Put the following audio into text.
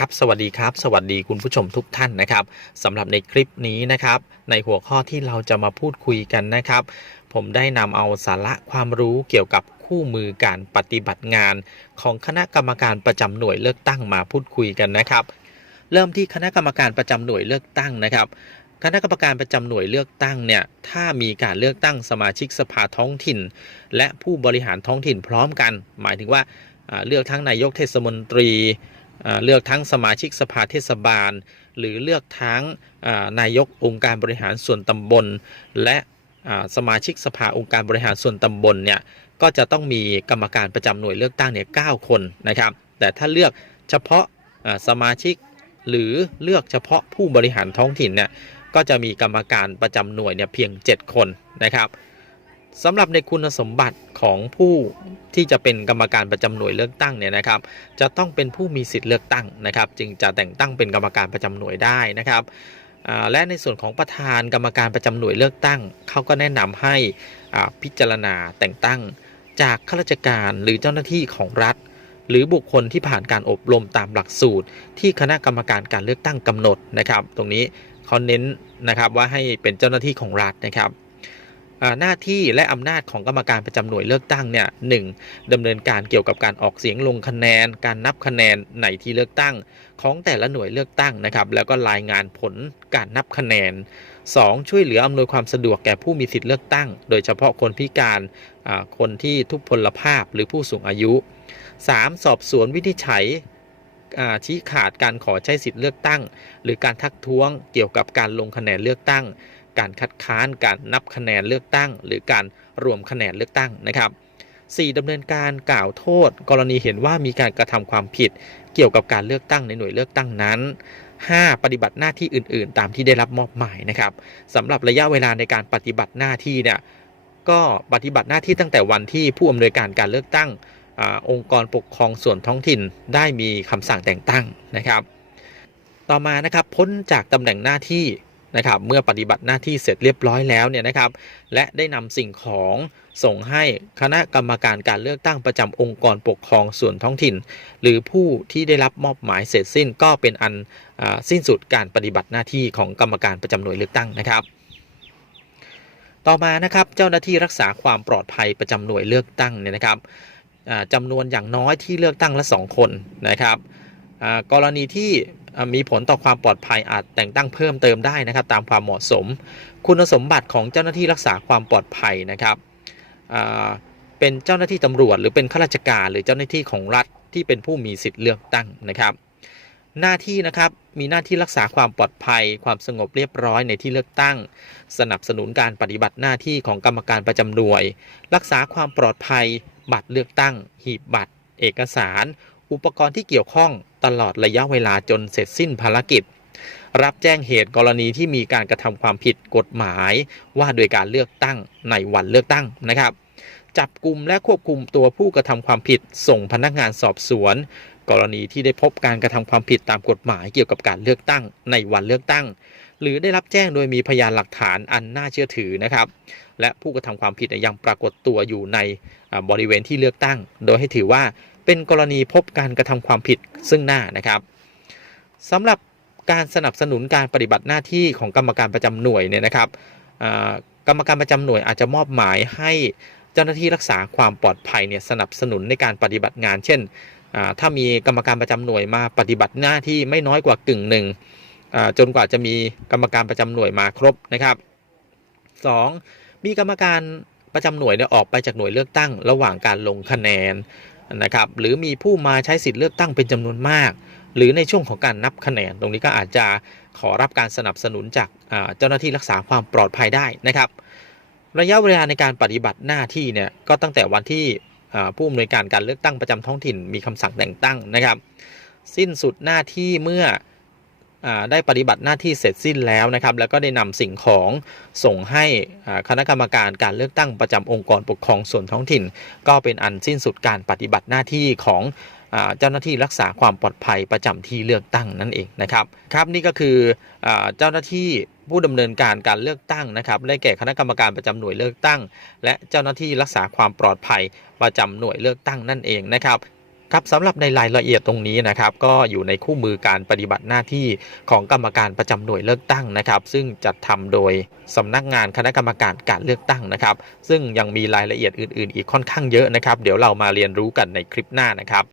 ครับ สวัสดีครับ สวัสดีคุณผู้ชมทุกท่านนะครับสำหรับในคลิปนี้นะครับ ในหัวข้อที่เราจะมาพูดคุยกันนะครับ ผมได้นำเอาสาระความรู้เกี่ยวกับคู่มือการปฏิบัติงาน ของคณะกรรมการประจำหน่วยเลือกตั้งมาพูดคุยกันนะครับ เริ่มที่คณะกรรมการประจำหน่วยเลือกตั้งนะครับ คณะกรรมการประจำหน่วยเลือกตั้งเนี่ยถ้ามีการเลือกตั้งสมาชิกสภาท้องถิ่น และผู้บริหารท้องถิ่นพร้อมกัน หมายถึงว่าเลือกทั้งนายกเทศมนตรี เลือกทั้งสมาชิกสภาเทศบาล หรือเลือกทั้งนายกองค์การบริหารส่วนตำบล และสมาชิกสภาองค์การบริหารส่วนตำบลเนี่ยก็จะต้องมีกรรมการประจำหน่วยเลือกตั้งเนี่ย9คนนะครับ แต่ถ้าเลือกเฉพาะสมาชิกหรือเลือกเฉพาะผู้บริหารท้องถิ่นเนี่ยก็จะมีกรรมการประจำหน่วยเนี่ยเพียง 7 คนนะครับ สำหรับในคุณสมบัติของผู้ที่จะเป็นกรรมการประจำหน่วยเลือกตั้งเนี่ยนะครับ จะต้องเป็นผู้มีสิทธิ์เลือกตั้งนะครับ จึงจะแต่งตั้งเป็นกรรมการประจำหน่วยได้นะครับและในส่วนของประธานกรรมการประจำหน่วยเลือกตั้งเขาก็แนะนำให้พิจารณาแต่งตั้งจากข้าราชการหรือเจ้าหน้าที่ของรัฐ หรือบุคคลที่ผ่านการอบรมตามหลักสูตร ที่คณะกรรมการการเลือกตั้งกำหนดนะครับ ตรงนี้เขาเน้นนะครับว่าให้เป็นเจ้าหน้าที่ของรัฐนะครับ หน้าที่และอำนาจของกรรมการประจำหน่วยเลือกตั้งเนี่ยหนึ่งดำเนินการเกี่ยวกับการออกเสียงลงคะแนน การนับคะแนนในที่เลือกตั้ง ของแต่ละหน่วยเลือกตั้งนะครับ แล้วก็รายงานผลการนับคะแนน 2. ช่วยเหลืออำนวยความสะดวกแก่ผู้มีสิทธิเลือกตั้ง โดยเฉพาะคนพิการอ่าคนที่ทุพพลภาพหรือผู้สูงอายุ 3. สอบสวนวินิจฉัยอาชี้ขาดการขอใช้สิทธิ์เลือกตั้ง หรือการทักท้วงเกี่ยวกับการลงคะแนนเลือกตั้ง การคัดค้านการนับคะแนนเลือกตั้ง หรือการรวมคะแนนเลือกตั้งนะครับ 4. ดำเนินการกล่าวโทษ กรณีเห็นว่ามีการกระทำความผิด เกี่ยวกับการเลือกตั้งในหน่วยเลือกตั้งนั้น 5. ปฏิบัติหน้าที่อื่น ๆ ตามที่ได้รับมอบหมายนะครับสำหรับระยะเวลาในการปฏิบัติหน้าที่เนี่ยก็ปฏิบัติหน้าที่ตั้งแต่วันที่ผู้อำนวยการการเลือกตั้งอองค์กรปกครองส่วนท้องถิ่นได้มีคำสั่งแต่งตั้งนะครับ ต่อมานะครับพ้นจากตำแหน่งหน้าที่ นะครับเมื่อปฏิบัติหน้าที่เสร็จเรียบร้อยแล้วเนี่ยนะครับ และได้นำสิ่งของส่งให้คณะกรรมการการเลือกตั้งประจำองค์กรปกครองส่วนท้องถิ่น หรือผู้ที่ได้รับมอบหมายเสร็จสิ้นก็เป็นอันอสิ้นสุดการปฏิบัติหน้าที่ของกรรมการประจำหน่วยเลือกตั้งนะครับ ต่อมานะครับเจ้าหน้าที่รักษาความปลอดภัยประจำหน่วยเลือกตั้งเนี่ยนะครับจำนวนอย่างน้อยที่เลือกตั้งละ 2 คนนะครับกรณีที่ มีผลต่อความปลอดภัยอาจแต่งตั้งเพิ่มเติมได้นะครับ ตามความเหมาะสม คุณสมบัติของเจ้าหน้าที่รักษาความปลอดภัยนะครับเป็นเจ้าหน้าที่ตำรวจ หรือเป็นข้าราชการ หรือเจ้าหน้าที่ของรัฐที่เป็นผู้มีสิทธิ์เลือกตั้งนะครับ หน้าที่นะครับมีหน้าที่รักษาความปลอดภัย ความสงบเรียบร้อยในที่เลือกตั้ง สนับสนุนการปฏิบัติหน้าที่ของกรรมการประจำหน่วย รักษาความปลอดภัย บัตรเลือกตั้ง หีบบัตร เอกสาร อุปกรณ์ที่เกี่ยวข้องตลอดระยะเวลาจนเสร็จสิ้นภารกิจ รับแจ้งเหตุกรณีที่มีการกระทำความผิดกฎหมายว่าโดยการเลือกตั้งในวันเลือกตั้งนะครับจับกลุ่มและควบคุมตัวผู้กระทำความผิดส่งพนักงานสอบสวน กรณีที่ได้พบการกระทำความผิดตามกฎหมายเกี่ยวกับการเลือกตั้งในวันเลือกตั้ง หรือได้รับแจ้งโดยมีพยานหลักฐานอันน่าเชื่อถือนะครับ และผู้กระทำความผิดยังปรากฏตัวอยู่ในบริเวณที่เลือกตั้ง โดยให้ถือว่า เป็นกรณีพบการกระทำความผิดซึ่งหน้านะครับสำหรับการสนับสนุนการปฏิบัติหน้าที่ของกรรมการประจำหน่วยเนี่ยนะครับกรรมการประจำหน่วยอาจจะมอบหมายให้เจ้าหน้าที่รักษาความปลอดภัยเนี่ยสนับสนุนในการปฏิบัติงาน เช่น ถ้ามีกรรมการประจำหน่วยมาปฏิบัติหน้าที่ไม่น้อยกว่ากึ่งหนึ่งจนกว่าจะมีกรรมการประจำหน่วยมาครบนะครับ 2. มีกรรมการประจำหน่วยเนี่ยออกไปจากหน่วยเลือกตั้งระหว่างการลงคะแนน นะครับหรือมีผู้มาใช้สิทธิ์เลือกตั้งเป็นจำนวนมาก หรือในช่วงของการนับคะแนน ตรงนี้ก็อาจจะขอรับการสนับสนุนจากเจ้าหน้าที่รักษาความปลอดภัยได้นะครับ ระยะเวลาในการปฏิบัติหน้าที่เนี่ยก็ตั้งแต่วันที่ผู้อำนวยการการเลือกตั้งประจำท้องถิ่นมีคำสั่งแต่งตั้งนะครับ สิ้นสุดหน้าที่เมื่อ ได้ปฏิบัติหน้าที่เสร็จสิ้นแล้วนะครับ แล้วก็ได้นำสิ่งของส่งให้คณะกรรมการการเลือกตั้งประจำองค์กรปกครองส่วนท้องถิ่น ก็เป็นอันสิ้นสุดการปฏิบัติหน้าที่ของอเจ้าหน้าที่รักษาความปลอดภัยประจำที่เลือกตั้งนั่นเองนะครับครับนี่ก็คืออเจ้าหน้าที่ผู้ดำเนินการการเลือกตั้งนะครับได้แก่คณะกรรมการประจำหน่วยเลือกตั้ง และเจ้าหน้าที่รักษาความปลอดภัยประจำหน่วยเลือกตั้งนั่นเองนะครับ ครับสำหรับในรายละเอียดตรงนี้นะครับก็อยู่ในคู่มือการปฏิบัติหน้าที่ของกรรมการประจำหน่วยเลือกตั้งนะครับ ซึ่งจัดทำโดยสำนักงานคณะกรรมการการเลือกตั้งนะครับ ซึ่งยังมีรายละเอียดอื่น ๆ อีกค่อนข้างเยอะนะครับ เดี๋ยวเรามาเรียนรู้กันในคลิปหน้านะครับ